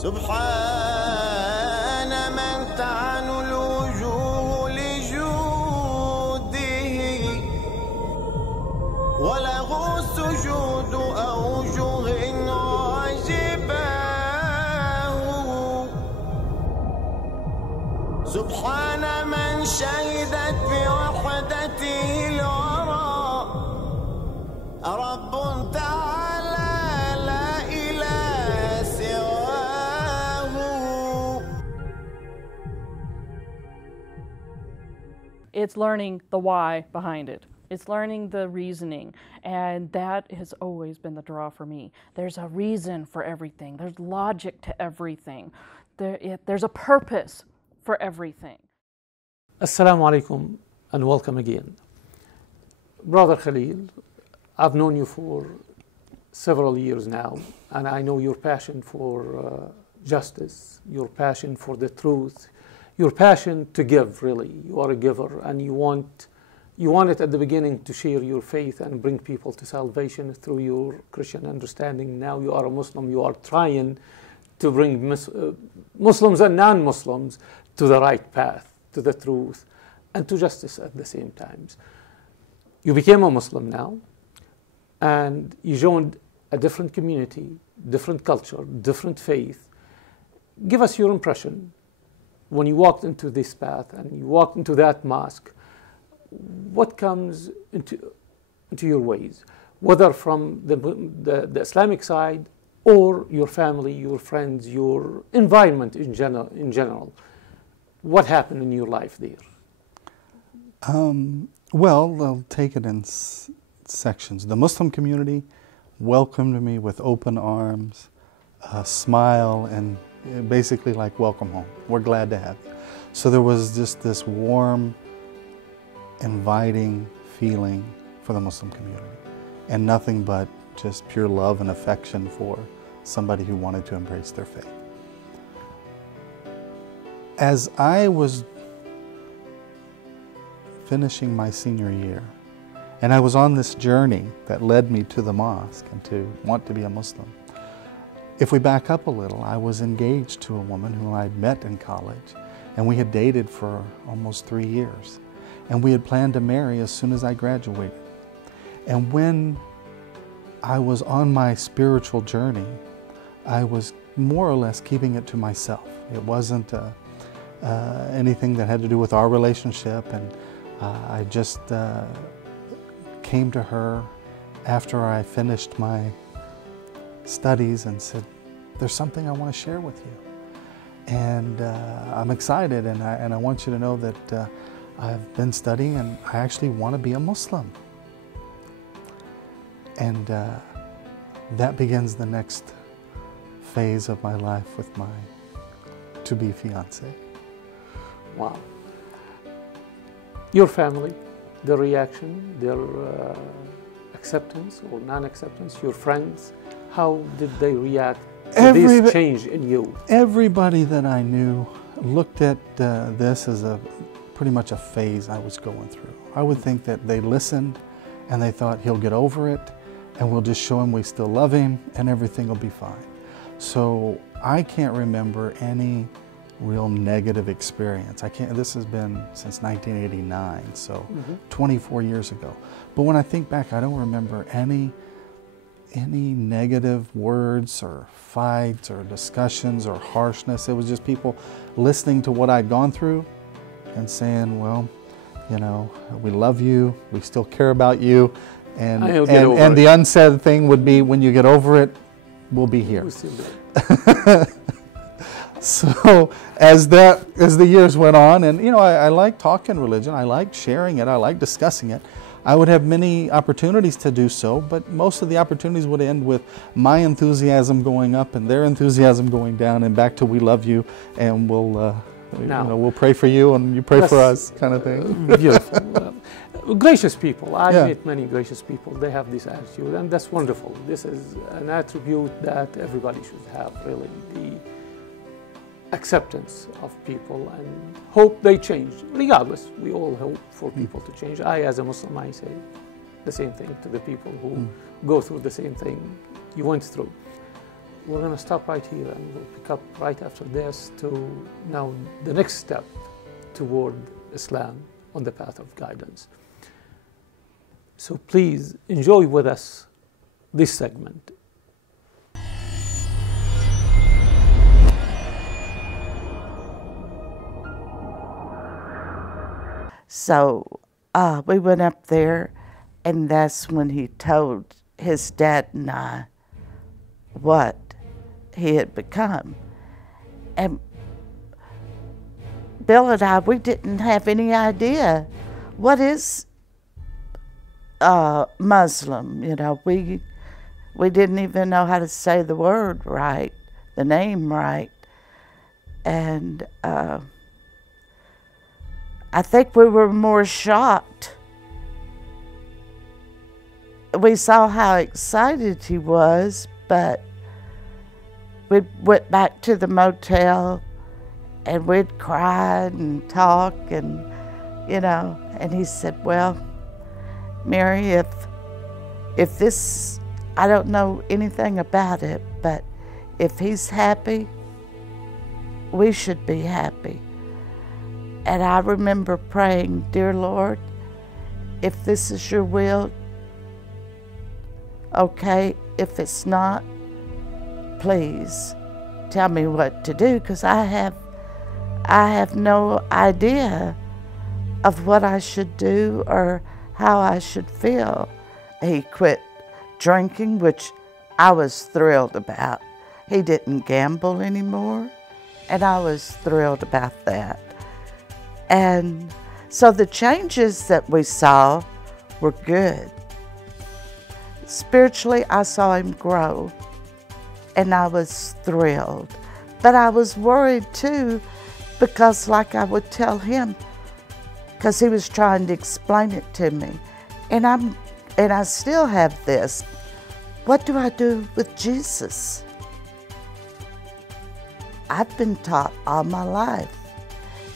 سبحان من تعن الوجوه لجوده وله سجود أوجه عجباه سبحان من شهدت بوحدته الورى رب تعالى لا إله سواه. It's learning the why behind it. It's learning the reasoning, and that has always been the draw for me. There's a reason for everything. There's logic to everything. There's a purpose for everything. Assalamu alaikum and welcome again. Brother Khalil, I've known you for several years now, and I know your passion for justice, your passion for the truth, your passion to give, really. You are a giver, and you wanted at the beginning to share your faith and bring people to salvation through your Christian understanding. Now you are a Muslim, you are trying to bring Muslims and non-Muslims to the right path, to the truth, and to justice at the same time. You became a Muslim now, and you joined a different community, different culture, different faith. Give us your impression when you walked into this path and you walked into that mosque. What comes into your ways, whether from the Islamic side or your family, your friends, your environment in general? What happened in your life there? Well, I'll take it in sections. The Muslim community welcomed me with open arms, a smile, and basically like, welcome home. We're glad to have you. So there was just this warm, inviting feeling for the Muslim community, and nothing but just pure love and affection for somebody who wanted to embrace their faith. As I was finishing my senior year, and I was on this journey that led me to the mosque and to want to be a Muslim, if we back up a little, I was engaged to a woman who I'd met in college, and we had dated for almost 3 years. And we had planned to marry as soon as I graduated. And when I was on my spiritual journey, I was more or less keeping it to myself. It wasn't anything that had to do with our relationship, and I just came to her after I finished my studies and said, there's something I want to share with you. And I'm excited, and I want you to know that I've been studying, and I actually want to be a Muslim. And that begins the next phase of my life with my to-be fiance. Wow. Your family, their reaction, their acceptance or non-acceptance, your friends, how did they react to this change in you? Everybody that I knew looked at this as pretty much a phase I was going through. I would think that they listened and they thought he'll get over it and we'll just show him we still love him and everything will be fine. So I can't remember any real negative experience. This has been since 1989, so 24 years ago. But when I think back, I don't remember any negative words or fights or discussions or harshness. It was just people listening to what I'd gone through and saying, well, you know, we love you, we still care about you, and the unsaid thing would be, when you get over it, we'll be here. So as the years went on, and you know, I like talking religion, I like sharing it, I like discussing it. I would have many opportunities to do so, but most of the opportunities would end with my enthusiasm going up and their enthusiasm going down, and back to we love you, and we'll we'll pray for you and you pray for us, kind of thing. Beautiful. Gracious people. I meet many gracious people. They have this attitude, and that's wonderful. This is an attribute that everybody should have, really. The acceptance of people and hope they change. Regardless, we all hope for people to change. I, as a Muslim, I say the same thing to the people who go through the same thing you went through. we're going to stop right here and we'll pick up right after this to now the next step toward Islam on the path of guidance. So please enjoy with us this segment. So we went up there, and that's when he told his dad and I what he had become. And Bill and I, we didn't have any idea what is Muslim. You know, we didn't even know how to say the word right, the name right. And I think we were more shocked. We saw how excited he was, but we went back to the motel and we'd cry and talk and, you know, and he said, well, Mary, if this, I don't know anything about it, but if he's happy, we should be happy. And I remember praying, dear Lord, if this is your will, okay. If it's not, please tell me what to do, because I have no idea of what I should do or how I should feel. He quit drinking, which I was thrilled about. He didn't gamble anymore, and I was thrilled about that. And so the changes that we saw were good. Spiritually, I saw him grow, and I was thrilled. But I was worried too, because like I would tell him, because he was trying to explain it to me. And I still have this. What do I do with Jesus? I've been taught all my life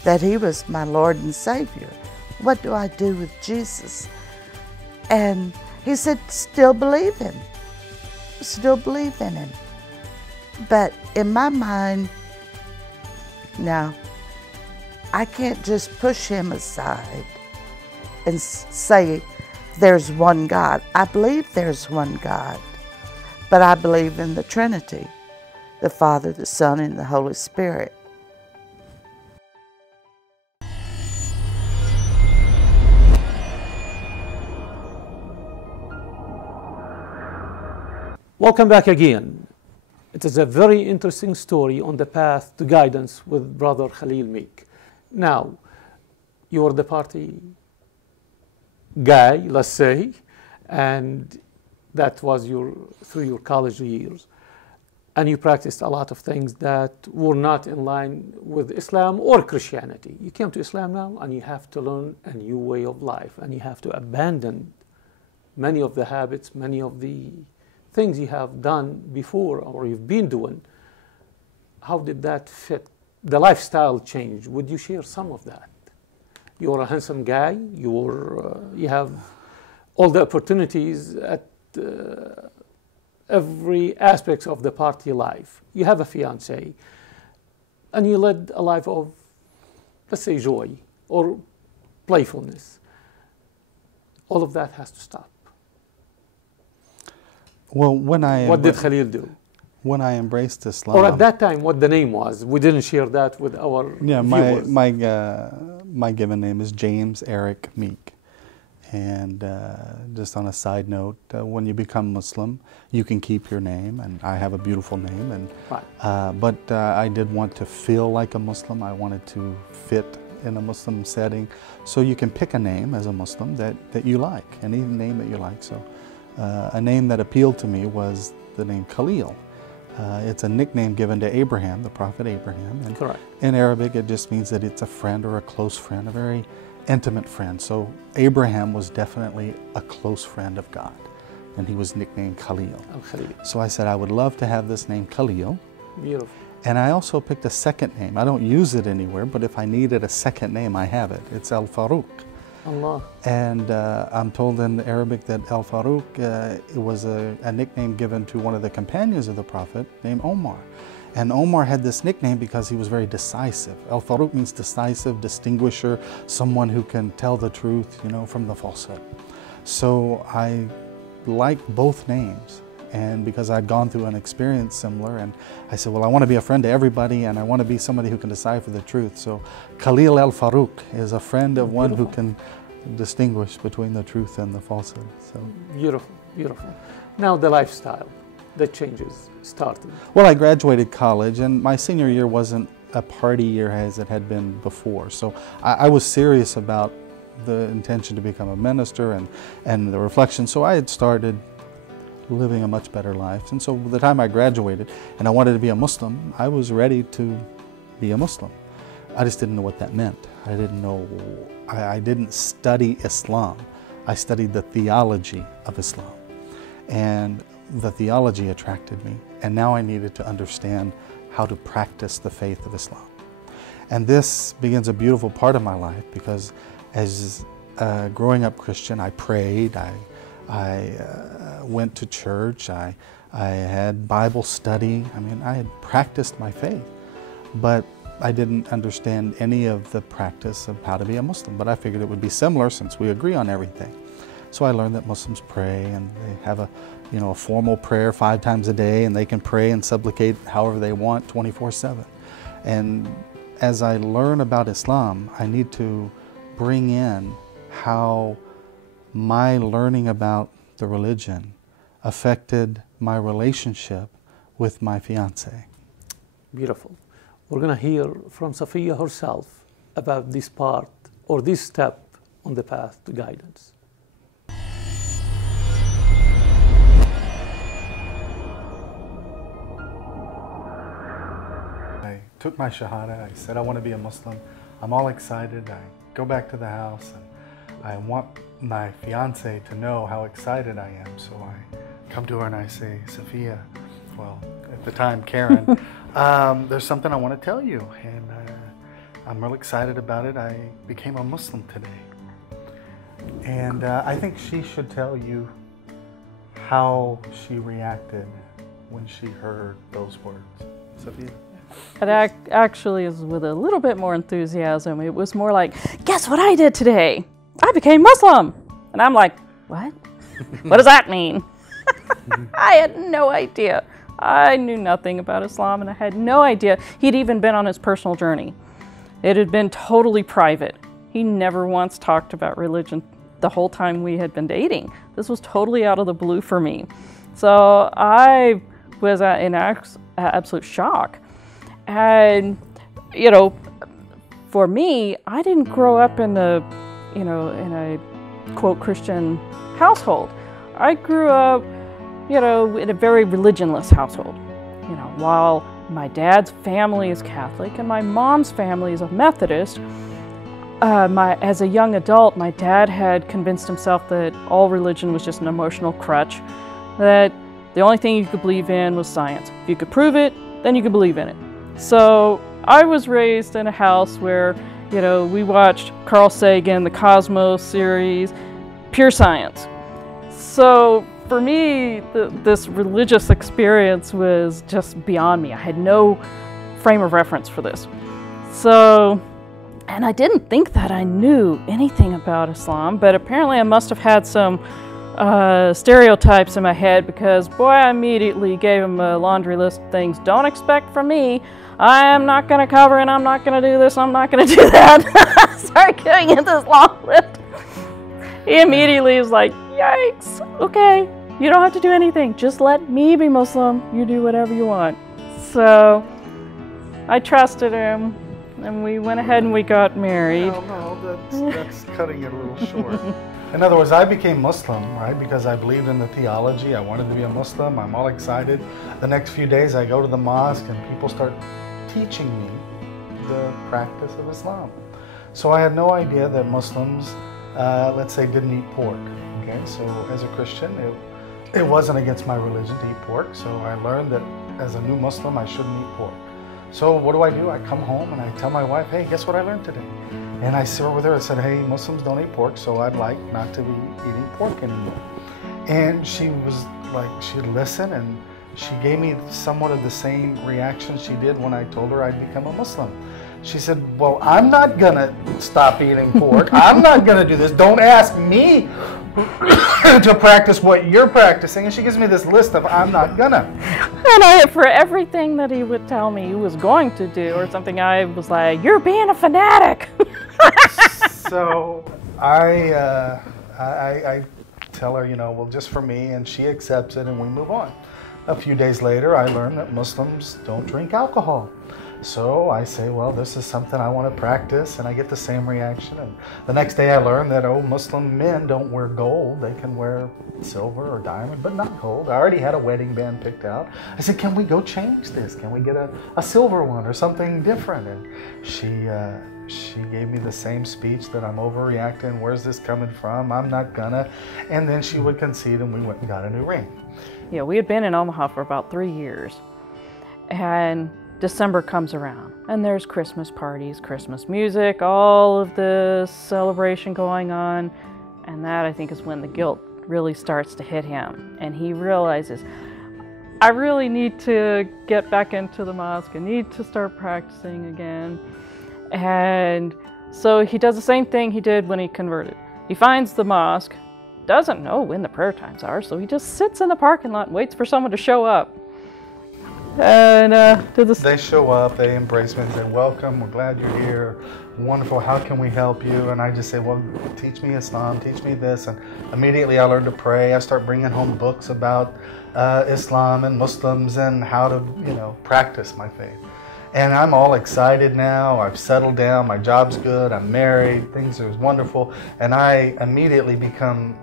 that he was my Lord and Savior. What do I do with Jesus? And he said, still believe him. Still believe in him. But in my mind, no, I can't just push him aside and say there's one God. I believe there's one God, but I believe in the Trinity, the Father, the Son, and the Holy Spirit. Welcome back again. It is a very interesting story on the path to guidance with Brother Khalil Meek. Now, you're the party guy, let's say, and that was through your college years. And you practiced a lot of things that were not in line with Islam or Christianity. You came to Islam now, and you have to learn a new way of life, and you have to abandon many of the habits, many of the things you have done before or you've been doing. How did that fit? The lifestyle change. Would you share some of that? You're a handsome guy. You have all the opportunities at every aspect of the party life. You have a fiancé, and you led a life of, let's say, joy or playfulness. All of that has to stop. Well, what did Khalil do? When I embraced Islam, or at that time, what the name was? We didn't share that with our viewers. My given name is James Eric Meek. And just on a side note, when you become Muslim, you can keep your name, and I have a beautiful name. And right. But I did want to feel like a Muslim. I wanted to fit in a Muslim setting. So you can pick a name as a Muslim that you like, any name that you like. So a name that appealed to me was the name Khalil. It's a nickname given to Abraham, the prophet Abraham. And correct. In Arabic, it just means that it's a friend or a close friend, a very intimate friend. So Abraham was definitely a close friend of God, and he was nicknamed Khalil. Khalil. So I said I would love to have this name Khalil. Beautiful. And I also picked a second name. I don't use it anywhere, but if I needed a second name, I have it. It's Al-Faruq. Allah. And I'm told in Arabic that Al-Faruq, it was a nickname given to one of the companions of the Prophet named Omar. And Omar had this nickname because he was very decisive. Al-Faruq means decisive, distinguisher, someone who can tell the truth, you know, from the falsehood. So I like both names. And because I'd gone through an experience similar, and I said, well, I want to be a friend to everybody, and I want to be somebody who can decipher the truth. So Khalil al-Faruq is a friend of one who can distinguish between the truth and the falsehood. So Beautiful, beautiful. Now the lifestyle, the changes started. Well, I graduated college, and my senior year wasn't a party year as it had been before. So I was serious about the intention to become a minister and the reflection. So I had started living a much better life. And so by the time I graduated and I wanted to be a Muslim, I was ready to be a Muslim. I just didn't know what that meant. I didn't know, I didn't study Islam. I studied the theology of Islam. And the theology attracted me. And now I needed to understand how to practice the faith of Islam. And this begins a beautiful part of my life because as growing up Christian, I prayed, I went to church, I had Bible study. I mean, I had practiced my faith, but I didn't understand any of the practice of how to be a Muslim. But I figured it would be similar since we agree on everything. So I learned that Muslims pray, and they have a formal prayer 5 times a day, and they can pray and supplicate however they want 24/7. And as I learn about Islam, I need to bring in how my learning about the religion affected my relationship with my fiance. Beautiful. We're going to hear from Safiya herself about this part or this step on the path to guidance. I took my Shahada, I said I want to be a Muslim. I'm all excited. I go back to the house and I want my fiance to know how excited I am. So I come to her and I say, Safiya, well, at the time Karen, there's something I want to tell you. And I'm real excited about it. I became a Muslim today. And I think she should tell you how she reacted when she heard those words. Safiya? It actually is with a little bit more enthusiasm. It was more like, guess what I did today? I became Muslim. And I'm like, what? What does that mean? I had no idea. I knew nothing about Islam, and I had no idea he'd even been on his personal journey. It had been totally private. He never once talked about religion the whole time we had been dating. This was totally out of the blue for me. So I was in absolute shock. And, you know, for me, I didn't grow up in a quote Christian household. I grew up, in a very religionless household. While my dad's family is Catholic and my mom's family is a Methodist, as a young adult, my dad had convinced himself that all religion was just an emotional crutch, that the only thing you could believe in was science. If you could prove it, then you could believe in it. So I was raised in a house where, we watched Carl Sagan, the Cosmos series, pure science. So for me, this religious experience was just beyond me. I had no frame of reference for this. So, and I didn't think that I knew anything about Islam, but apparently I must have had some stereotypes in my head because, boy, I immediately gave him a laundry list of things don't expect from me. I am not going to cover and I'm not going to do this, I'm not going to do that. Start going into this long list. He immediately was like, yikes, okay, you don't have to do anything. Just let me be Muslim. You do whatever you want. So I trusted him and we went ahead and we got married. No, that's cutting it a little short. In other words, I became Muslim, right, because I believed in the theology. I wanted to be a Muslim. I'm all excited. The next few days I go to the mosque and people start teaching me the practice of Islam. So I had no idea that Muslims, let's say, didn't eat pork. Okay, so as a Christian, it wasn't against my religion to eat pork. So I learned that as a new Muslim, I shouldn't eat pork. So what do? I come home and I tell my wife, hey, guess what I learned today? And I sit with her and said, hey, Muslims don't eat pork, so I'd like not to be eating pork anymore. And she was like, she'd listen, and she gave me somewhat of the same reaction she did when I told her I'd become a Muslim. She said, well, I'm not gonna stop eating pork. I'm not gonna do this. Don't ask me to practice what you're practicing. And she gives me this list of I'm not gonna. And for everything that he would tell me he was going to do or something, I was like, you're being a fanatic. So I tell her, well, just for me, and she accepts it and we move on. A few days later, I learned that Muslims don't drink alcohol. So I say, well, this is something I want to practice, and I get the same reaction. And the next day I learned that, Muslim men don't wear gold. They can wear silver or diamond, but not gold. I already had a wedding band picked out. I said, can we go change this? Can we get a silver one or something different? And she gave me the same speech that I'm overreacting. Where's this coming from? I'm not gonna. And then she would concede, and we went and got a new ring. Yeah, we had been in Omaha for about 3 years. And December comes around, and there's Christmas parties, Christmas music, all of this celebration going on, and that, I think, is when the guilt really starts to hit him, and he realizes, I really need to get back into the mosque, I need to start practicing again. And so he does the same thing he did when he converted. He finds the mosque, doesn't know when the prayer times are, so he just sits in the parking lot and waits for someone to show up. And they show up, they embrace me and say, welcome, we're glad you're here, wonderful, how can we help you? And I just say, well, teach me Islam, teach me this. And immediately I learn to pray. I start bringing home books about Islam and Muslims and how to, practice my faith. And I'm all excited now. I've settled down, my job's good, I'm married, things are wonderful. And I immediately become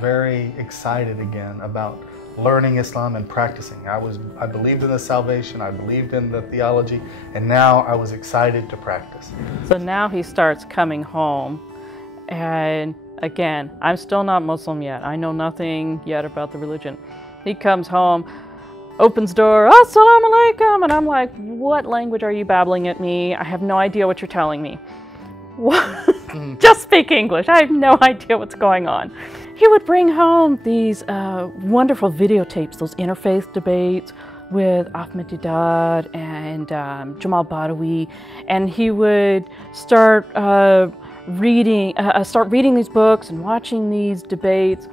very excited again about learning Islam and practicing. I believed in the salvation, I believed in the theology, and now I was excited to practice. So now he starts coming home, and again, I'm still not Muslim yet. I know nothing yet about the religion. He comes home, opens door, assalamu alaikum, and I'm like, what language are you babbling at me? I have no idea what you're telling me. Just speak English. I have no idea what's going on. He would bring home these wonderful videotapes, those interfaith debates with Ahmadinejad and Jamal Badawi, and he would start reading these books and watching these debates.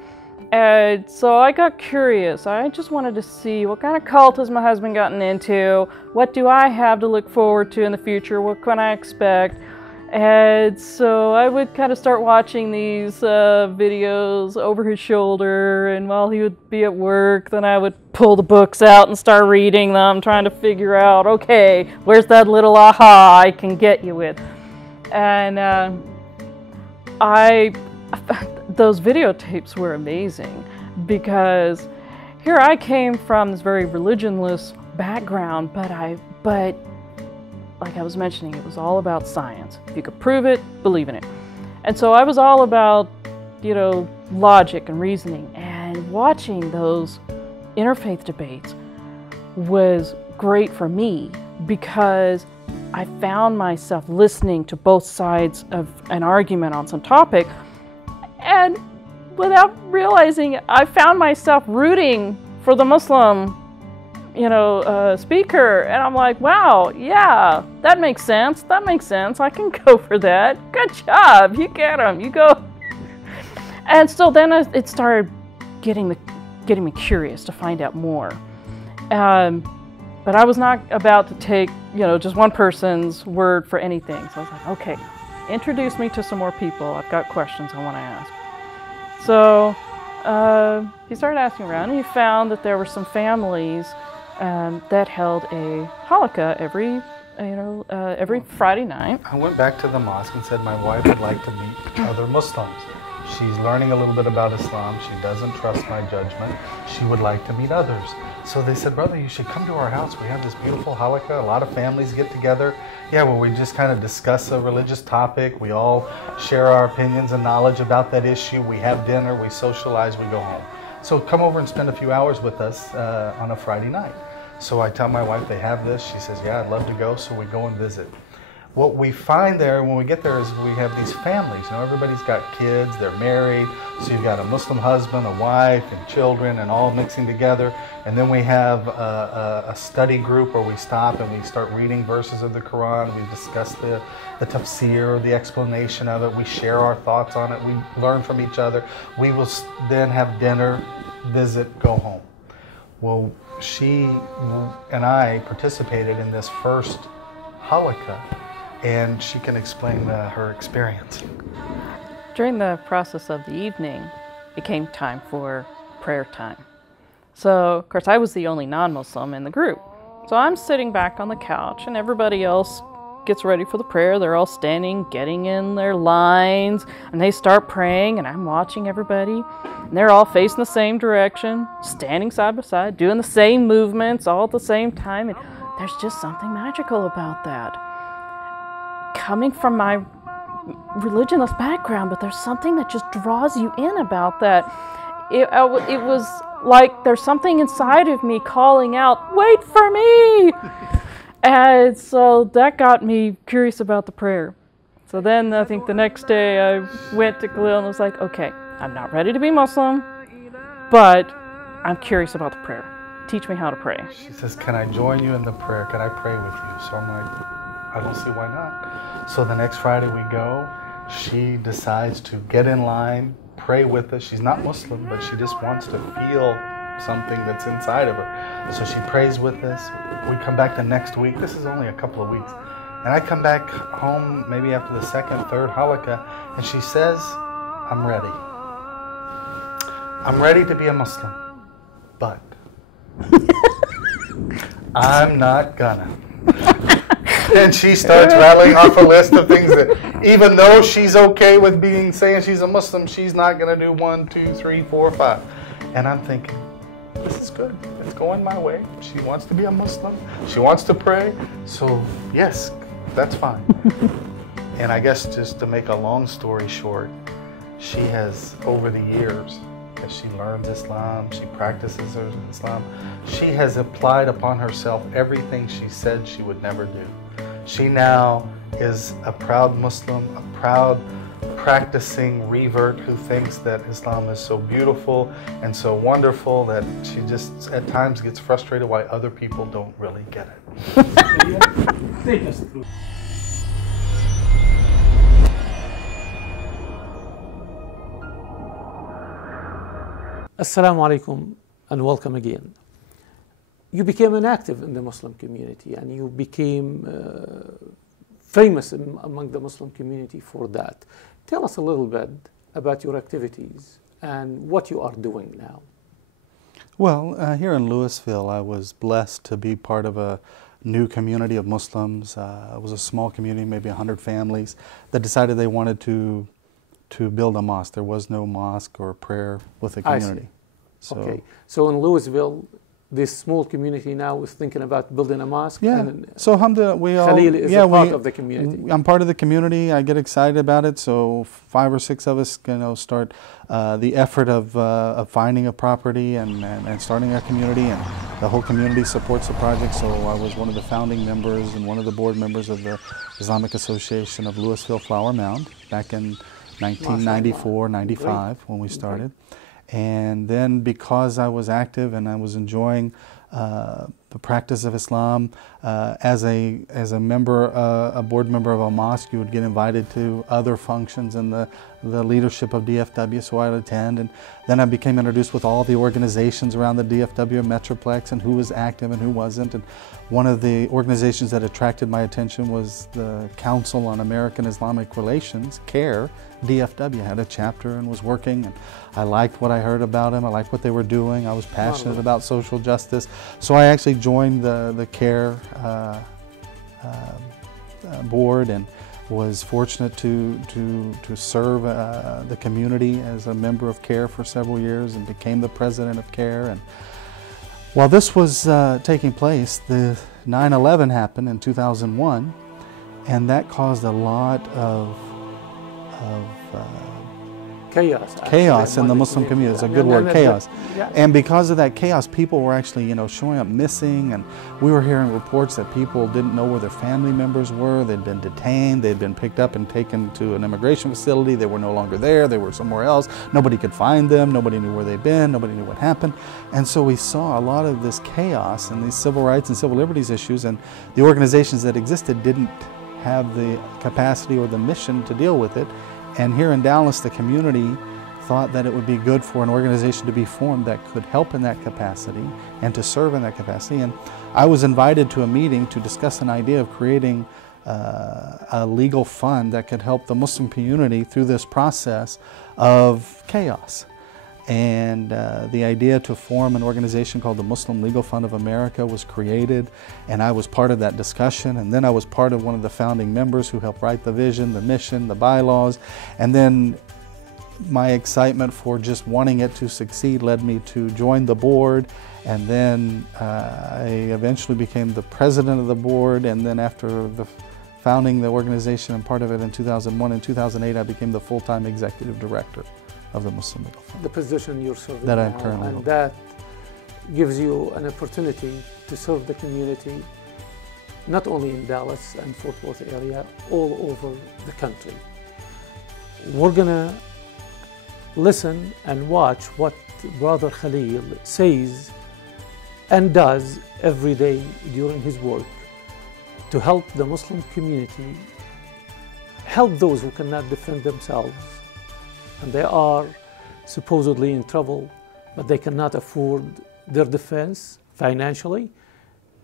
And so I got curious. I just wanted to see what kind of cult has my husband gotten into? What do I have to look forward to in the future? What can I expect? And so I would kind of start watching these videos over his shoulder, and while he would be at work, then I would pull the books out and start reading them, trying to figure out, okay, where's that little aha I can get you with? And those videotapes were amazing, because here I came from this very religionless background, but like I was mentioning, it was all about science. If you could prove it, believe in it. And so I was all about, logic and reasoning, and watching those interfaith debates was great for me, because I found myself listening to both sides of an argument on some topic, and without realizing it, I found myself rooting for the Muslim speaker, and I'm like, wow, yeah, that makes sense, I can go for that, good job, you get him, you go. And so then it started getting me curious to find out more, but I was not about to take, just one person's word for anything, so I was like, okay, introduce me to some more people, I've got questions I want to ask. So he started asking around, and he found that there were some families that held a halakha every Friday night. I went back to the mosque and said my wife would like to meet other Muslims. She's learning a little bit about Islam. She doesn't trust my judgment. She would like to meet others. So they said, brother, you should come to our house. We have this beautiful halakha. A lot of families get together. Yeah, well, we just kind of discuss a religious topic. We all share our opinions and knowledge about that issue. We have dinner, we socialize, we go home. So come over and spend a few hours with us on a Friday night. So I tell my wife they have this. She says, yeah, I'd love to go. So we go and visit. What we find there when we get there is we have these families. You know, everybody's got kids, they're married. So you've got a Muslim husband, a wife, and children, and all mixing together. And then we have a study group where we stop and we start reading verses of the Quran. We discuss the tafsir, the explanation of it. We share our thoughts on it. We learn from each other. We will then have dinner, visit, go home. Well, she and I participated in this first halaqah, and she can explain her experience. During the process of the evening, it came time for prayer time. So, of course, I was the only non-Muslim in the group. So I'm sitting back on the couch, and everybody else gets ready for the prayer. They're all standing, getting in their lines, and they start praying, and I'm watching everybody. And they're all facing the same direction, standing side by side, doing the same movements all at the same time. And there's just something magical about that. Coming from my religionless background, but there's something that just draws you in about that. It was like there's something inside of me calling out, wait for me! And so that got me curious about the prayer. So then I think the next day I went to Khalil and was like, okay, I'm not ready to be Muslim, but I'm curious about the prayer. Teach me how to pray. She says, can I join you in the prayer? Can I pray with you? So I'm like, I don't see why not. So the next Friday we go. She decides to get in line, pray with us. She's not Muslim, but she just wants to feel something that's inside of her. So she prays with us. We come back the next week. This is only a couple of weeks. And I come back home maybe after the second, third halaqah, and she says, I'm ready. I'm ready to be a Muslim, but I'm not gonna. And she starts rattling off a list of things that, even though she's okay with saying she's a Muslim, she's not going to do 1, 2, 3, 4, 5. And I'm thinking, this is good. It's going my way. She wants to be a Muslim. She wants to pray. So, yes, that's fine. And I guess just to make a long story short, she has, over the years, as she learns Islam, she practices Islam, she has applied upon herself everything she said she would never do. She now is a proud Muslim, a proud practicing revert who thinks that Islam is so beautiful and so wonderful that she just at times gets frustrated why other people don't really get it. Assalamu alaikum and welcome again. You became an active in the Muslim community and you became famous among the Muslim community for that. Tell us a little bit about your activities and what you are doing now. Well, here in Louisville, I was blessed to be part of a new community of Muslims. It was a small community, maybe 100 families, that decided they wanted to build a mosque. There was no mosque or prayer with the community. Okay, so in Louisville, this small community now is thinking about building a mosque. Yeah. And so alhamdulillah, we all Khalil is a part of the community. I'm part of the community. I get excited about it. So 5 or 6 of us, start the effort of finding a property and starting a community, and the whole community supports the project. So I was one of the founding members and one of the board members of the Islamic Association of Louisville Flower Mound back in 1994, 95 when we started. And then because I was active and I was enjoying the practice of Islam, as a member, a board member of a mosque, you would get invited to other functions in the leadership of DFW, so I would attend. And then I became introduced with all the organizations around the DFW Metroplex and who was active and who wasn't. And one of the organizations that attracted my attention was the Council on American-Islamic Relations, CARE. DFW had a chapter and was working, and I liked what I heard about them. I liked what they were doing. I was passionate about social justice. So I actually joined the CARE board and was fortunate to serve the community as a member of CARE for several years and became the president of CARE. And while this was taking place, the 9/11 happened in 2001, and that caused a lot of chaos. Actually, chaos in the one Muslim is- community. It's a and- good and- word, and- chaos. yeah. And because of that chaos, people were actually, showing up missing, and we were hearing reports that people didn't know where their family members were. They'd been detained, they'd been picked up and taken to an immigration facility. They were no longer there, they were somewhere else. Nobody could find them, nobody knew where they'd been, nobody knew what happened. And so we saw a lot of this chaos and these civil rights and civil liberties issues, and the organizations that existed didn't have the capacity or the mission to deal with it. And here in Dallas, the community thought that it would be good for an organization to be formed that could help in that capacity and to serve in that capacity. And I was invited to a meeting to discuss an idea of creating a legal fund that could help the Muslim community through this process of chaos. And the idea to form an organization called the Muslim Legal Fund of America was created, and I was part of that discussion. And then I was part of one of the founding members who helped write the vision, the mission, the bylaws. And then my excitement for just wanting it to succeed led me to join the board. And then I eventually became the president of the board. And then after founding the organization and part of it in 2001 and 2008, I became the full-time executive director of the Muslim Legal Fund. The position you're serving That I'm now, currently and holding. that gives you an opportunity to serve the community, not only in Dallas and Fort Worth area, all over the country. We're gonna listen and watch what Brother Khalil says and does every day during his work to help the Muslim community, help those who cannot defend themselves, and they are supposedly in trouble, but they cannot afford their defense financially,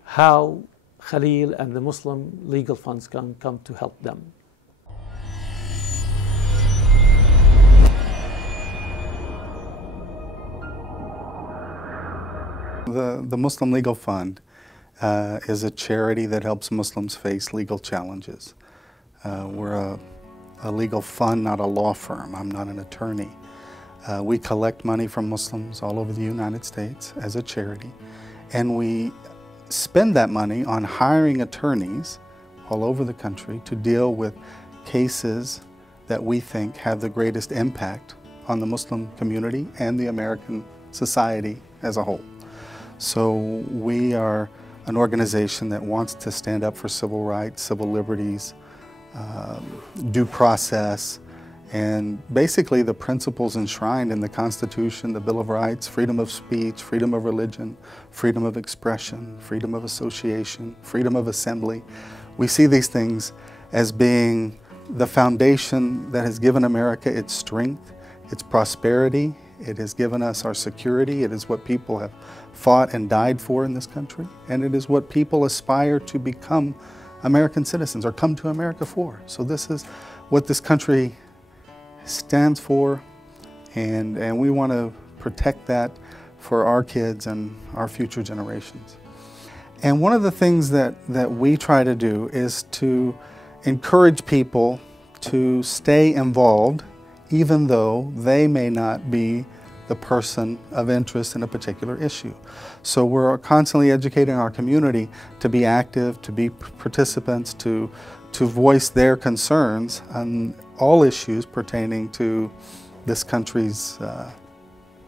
how Khalil and the Muslim legal funds can come to help them. The Muslim Legal Fund is a charity that helps Muslims face legal challenges. We're a legal fund, not a law firm. I'm not an attorney. We collect money from Muslims all over the United States as a charity, and we spend that money on hiring attorneys all over the country to deal with cases that we think have the greatest impact on the Muslim community and the American society as a whole. So we are an organization that wants to stand up for civil rights, civil liberties, due process, and basically the principles enshrined in the Constitution, the Bill of Rights, freedom of speech, freedom of religion, freedom of expression, freedom of association, freedom of assembly. We see these things as being the foundation that has given America its strength, its prosperity. It has given us our security. It is what people have fought and died for in this country, and it is what people aspire to become American citizens or come to America for. So this is what this country stands for, and we want to protect that for our kids and our future generations. And one of the things that we try to do is to encourage people to stay involved even though they may not be the person of interest in a particular issue. So we're constantly educating our community to be active, to be participants, to voice their concerns on all issues pertaining to this country's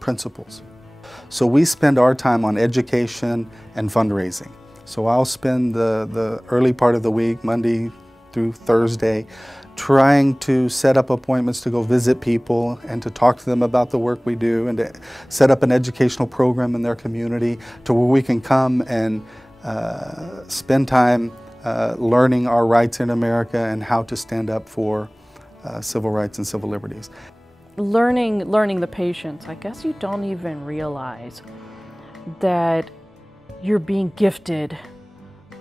principles. So we spend our time on education and fundraising. So I'll spend the early part of the week, Monday through Thursday, trying to set up appointments to go visit people and to talk to them about the work we do and to set up an educational program in their community to where we can come and spend time learning our rights in America and how to stand up for civil rights and civil liberties. Learning the patience. I guess you don't even realize that you're being gifted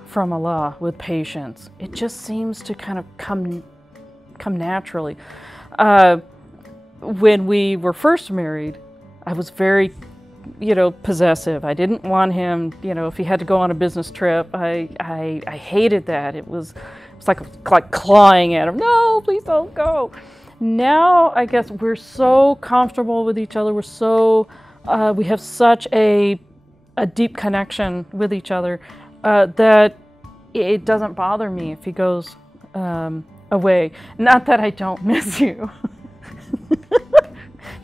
from Allah with patience. It just seems to kind of come naturally. When we were first married, I was very, possessive. I didn't want him, if he had to go on a business trip, I hated that. It was like clawing at him. No, please don't go. Now, I guess we're so comfortable with each other. We're so, we have such a deep connection with each other that it doesn't bother me if he goes away. Not that I don't miss you.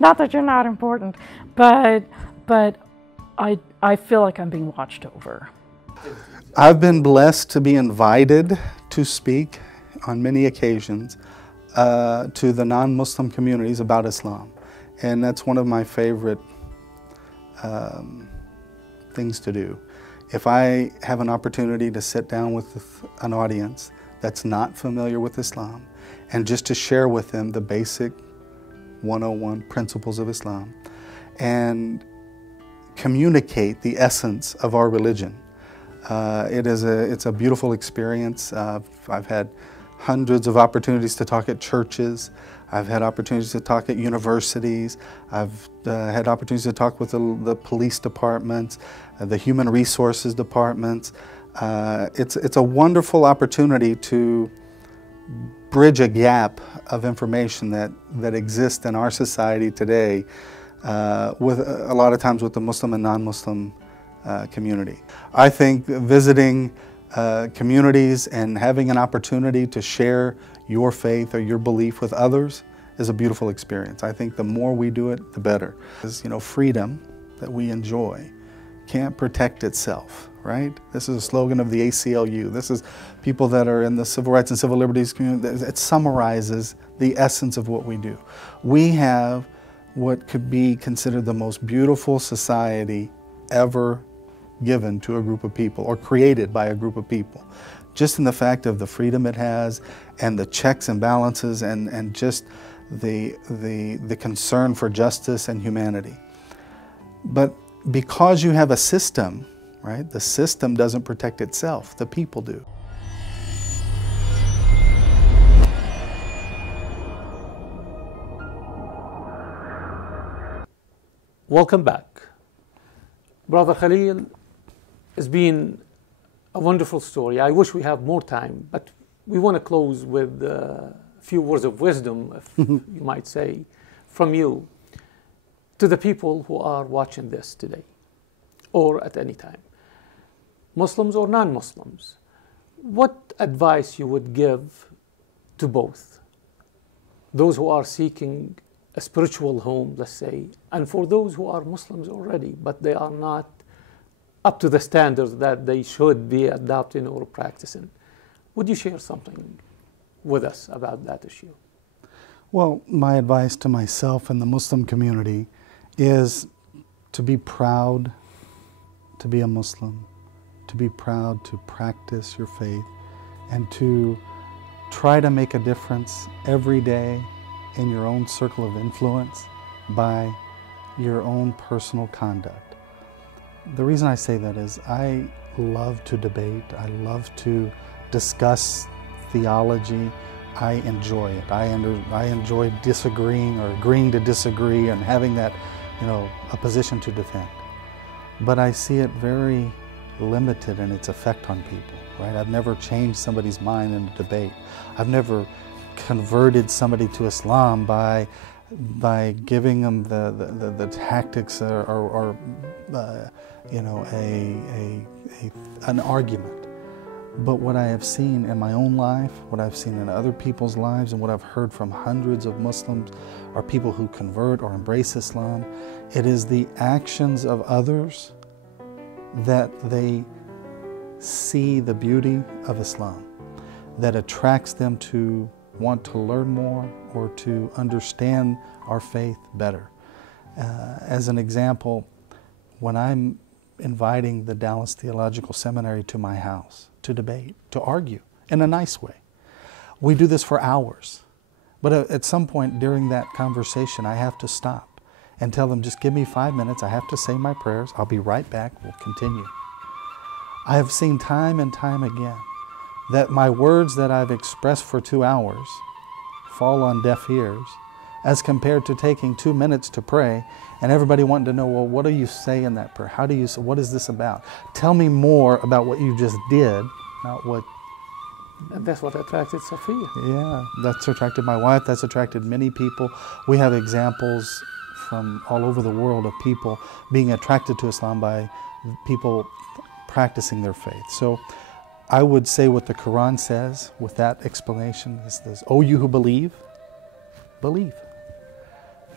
Not that you're not important, but I feel like I'm being watched over. I've been blessed to be invited to speak on many occasions to the non-Muslim communities about Islam. And that's one of my favorite things to do. If I have an opportunity to sit down with an audience that's not familiar with Islam and just to share with them the basic 101 principles of Islam and communicate the essence of our religion, it's a beautiful experience. I've had hundreds of opportunities to talk at churches. I've had opportunities to talk at universities. I've had opportunities to talk with the police departments, the human resources departments. It's a wonderful opportunity to bridge a gap of information that exists in our society today, with a lot of times with the Muslim and non-Muslim community. I think visiting communities and having an opportunity to share your faith or your belief with others is a beautiful experience. I think the more we do it, the better. Because, freedom that we enjoy can't protect itself, right? This is a slogan of the ACLU. This is people that are in the civil rights and civil liberties community. It summarizes the essence of what we do. We have what could be considered the most beautiful society ever given to a group of people or created by a group of people. Just in the fact of the freedom it has and the checks and balances and just the concern for justice and humanity. But because you have a system, right, the system doesn't protect itself, the people do. Welcome back. Brother Khalil, it's been a wonderful story. I wish we have more time, but we want to close with a few words of wisdom, if you might say, from you to the people who are watching this today or at any time, Muslims or non-Muslims. What advice you would give to both, those who are seeking a spiritual home, let's say, and for those who are Muslims already, but they are not up to the standards that they should be adopting or practicing? Would you share something with us about that issue? Well, my advice to myself and the Muslim community is to be proud to be a Muslim, to be proud to practice your faith, and to try to make a difference every day in your own circle of influence by your own personal conduct. The reason I say that is I love to debate, I love to discuss theology, I enjoy it. I enjoy disagreeing or agreeing to disagree and having that, a position to defend. But I see it very limited in its effect on people, right? I've never changed somebody's mind in a debate. I've never converted somebody to Islam by giving them the tactics or an argument. But what I have seen in my own life, what I've seen in other people's lives, and what I've heard from hundreds of Muslims or people who convert or embrace Islam, it is the actions of others that they see the beauty of Islam, that attracts them to want to learn more or to understand our faith better. As an example, when I'm inviting the Dallas Theological Seminary to my house to debate, to argue in a nice way, we do this for hours. But at some point during that conversation, I have to stop and tell them, just give me 5 minutes. I have to say my prayers. I'll be right back. We'll continue. I have seen time and time again that my words that I've expressed for 2 hours fall on deaf ears as compared to taking 2 minutes to pray and everybody wanting to know, well, what do you say in that prayer? What is this about? Tell me more about what you just did, not what. And that's what attracted Safiya. Yeah, that's attracted my wife, that's attracted many people. We have examples from all over the world of people being attracted to Islam by people practicing their faith. So I would say what the Quran says with that explanation is this: "O you who believe, believe."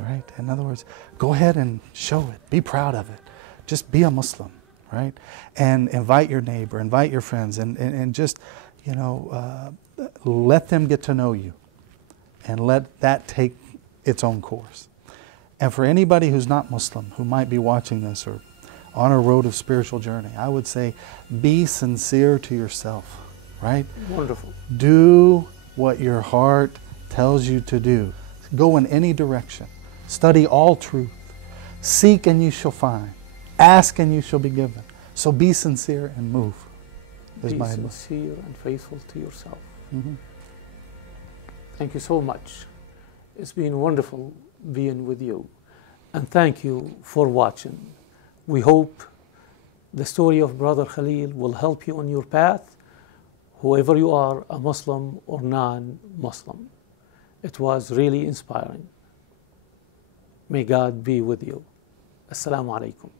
right? In other words, go ahead and show it. Be proud of it. Just be a Muslim, right? And invite your neighbor, invite your friends, and just, you know, let them get to know you, and let that take its own course. And for anybody who's not Muslim, who might be watching this or on a road of spiritual journey, I would say be sincere to yourself, right? Wonderful. Do what your heart tells you to do. Go in any direction. Study all truth. Seek and you shall find. Ask and you shall be given. So be sincere and move. Be sincere and faithful to yourself. Mm-hmm. Thank you so much. It's been wonderful being with you. And thank you for watching. We hope the story of Brother Khalil will help you on your path, whoever you are, a Muslim or non-Muslim. It was really inspiring. May God be with you. Assalamu alaikum.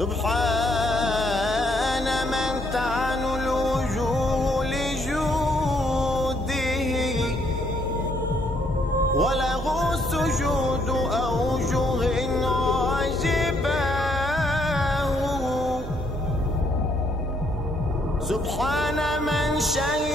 سبحان من تعن الوجوه لجوده وله سجود أوجه عجباه سبحان من شهد